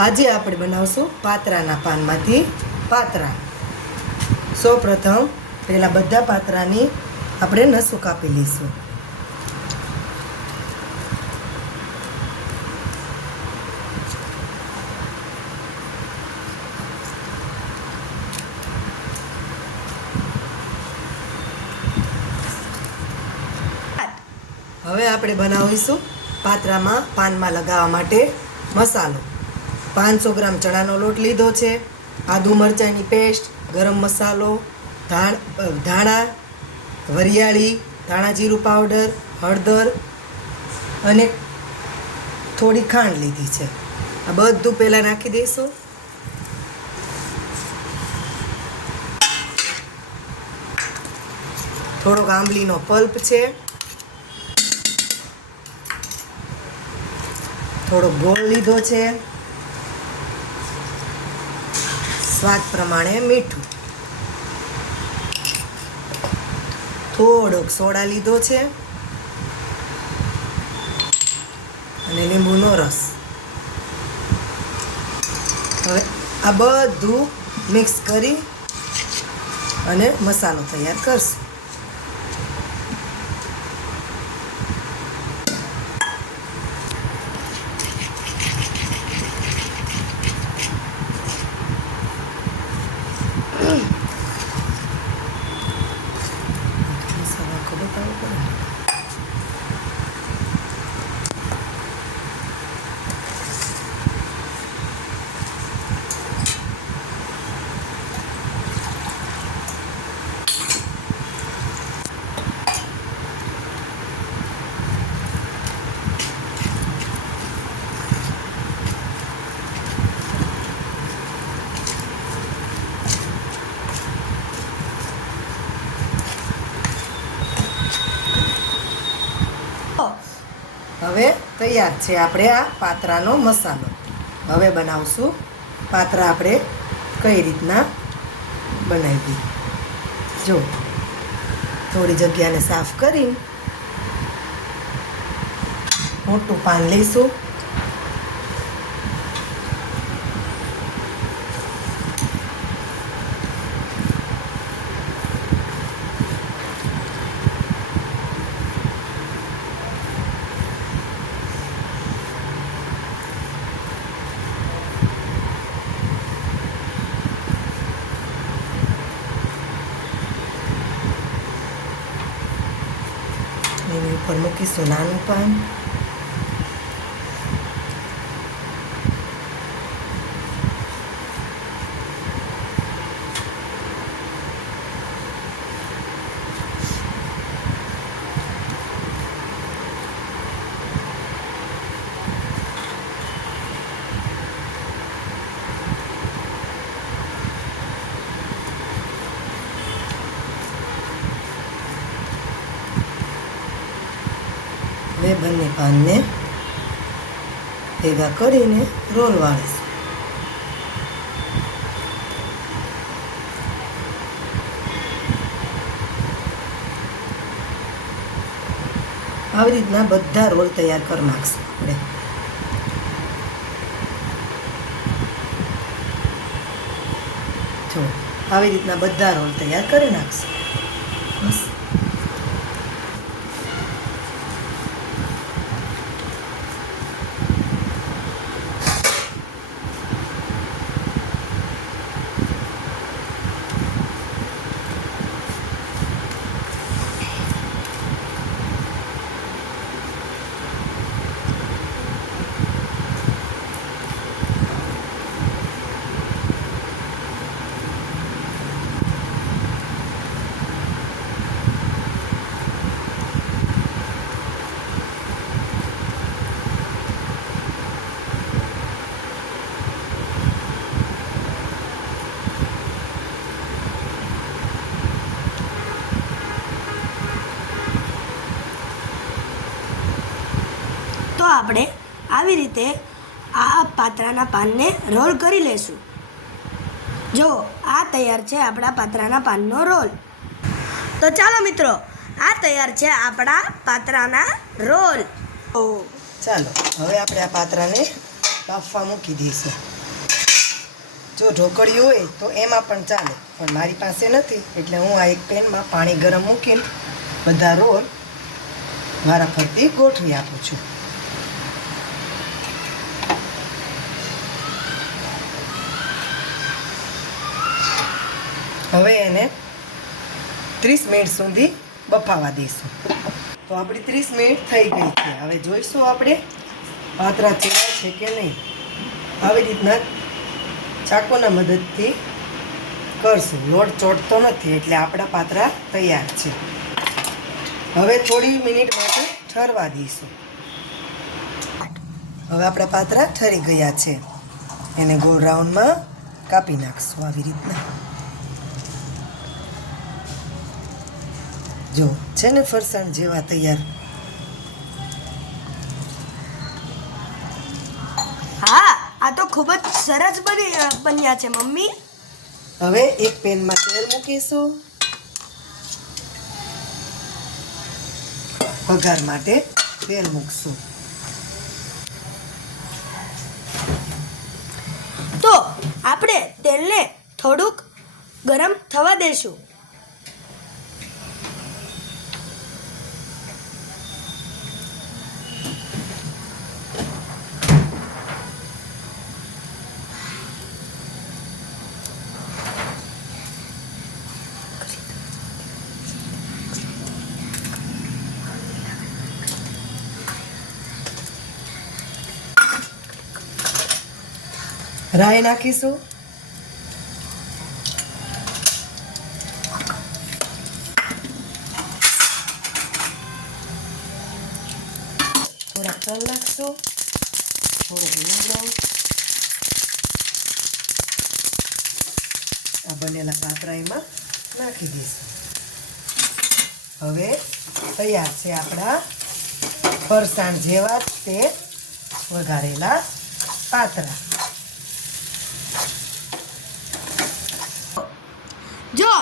આજે આપણે બનાવશું પાત્રાના પાનમાંથી પાત્રા। સૌપ્રથમ પહેલાં બધા પાત્રાની આપણે નસું કાપી લઈશું। હવે આપણે બનાવીશું પાત્રામાં પાનમાં લગાવવા માટે મસાલો। 500 ગ્રામ ચણાનો લોટ લીધો છે, આદુ મરચાંની પેસ્ટ, ગરમ મસાલો, ધાણા, વરિયાળી, ધાણા જીરું પાવડર, હળદર અને થોડી ખાંડ લીધી છે। આ બધું પહેલાં નાખી દઈશું। થોડોક આંબલીનો પલ્પ છે, થોડો ગોળ લીધો છે, સ્વાદ પ્રમાણે મીઠું, થોડોક સોડા લીધો છે અને લીંબુનો રસ। હવે આ બધું મિક્સ કરી અને મસાલો તૈયાર કરશું। હવે તૈયાર છે આપણે આ પાત્રાનો મસાલો। હવે બનાવશું પાત્રા આપણે કઈ રીતના બનાવી। જો થોડી જગ્યાને સાફ કરી મોટું પાન લઈશું। એની ઉપર મૂકીશું નાનું પાન। હવે બંને પાનને ભેગા કરીને રોલ વાળીશું। આવી રીતના બધા રોલ તૈયાર કરી નાખશું આપણે। જો આવી રીતના બધા રોલ તૈયાર કરી નાખશું। બસ તો આપણે આવી રીતે આ પાત્રાના પાનને રોલ કરી લેશું। જો આ તૈયાર છે આપણા પાત્રાના પાનનો રોલ। તો ચાલો મિત્રો, આ તૈયાર છે આપણા પાત્રાના રોલ। ચાલો હવે આપણે આ પાત્રાને બાફવા મૂકી દઈશું. જો ઢોકળિયું હોય તો એમાં પણ ચાલે, પણ મારી પાસે નથી એટલે હું આ એક પેનમાં પાણી ગરમ મૂકીને બધા રોલ વારાફરતી ગોઠવી આપું છું. હવે એને 30 મિનિટ સુધી બફાવા દઈશું. તો આપણી 30 મિનિટ થઈ ગઈ છે. હવે જોઈશું આપણે પાતરા ચેવાય છે કે નહીં. આવી રીતના ચાકુના મદદથી કરશું. લોટ ચોટતો નથી એટલે આપણા પાતરા તૈયાર છે. હવે થોડી મિનિટ માટે ઠરવા દઈશું. હવે આપણા પાતરા ઠરી ગયા છે. એને ગોળ રાઉન્ડમાં કાપી નાખશું આવી રીતના. જો છે ને ફરસાણ જેવા તૈયાર. હા, આ તો ખૂબ જ સરસ બન્યા છે મમ્મી. હવે એક પેનમાં તેલ મૂકીશું. વઘાર માટે તેલ મૂકશું. તો આપણે તેલને થોડુંક ગરમ થવા દેશું. રાઈ નાખીશું. થોડાક તલ નાખશું. થોડો લીમડો. આ બનેલા પાતરા એમાં નાખી દઈશું. હવે તૈયાર છે આપણા ફરસાણ જેવા તે વઘારેલા પાતરા. જો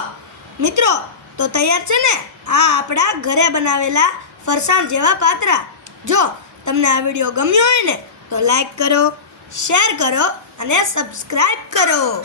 મિત્રો, તો તૈયાર છે ને આ આપણા ઘરે બનાવેલા ફરસાણ જેવા પાતરા. જો તમને આ વિડીયો ગમ્યો હોય ને તો લાઈક કરો, શેર કરો અને સબસ્ક્રાઈબ કરો.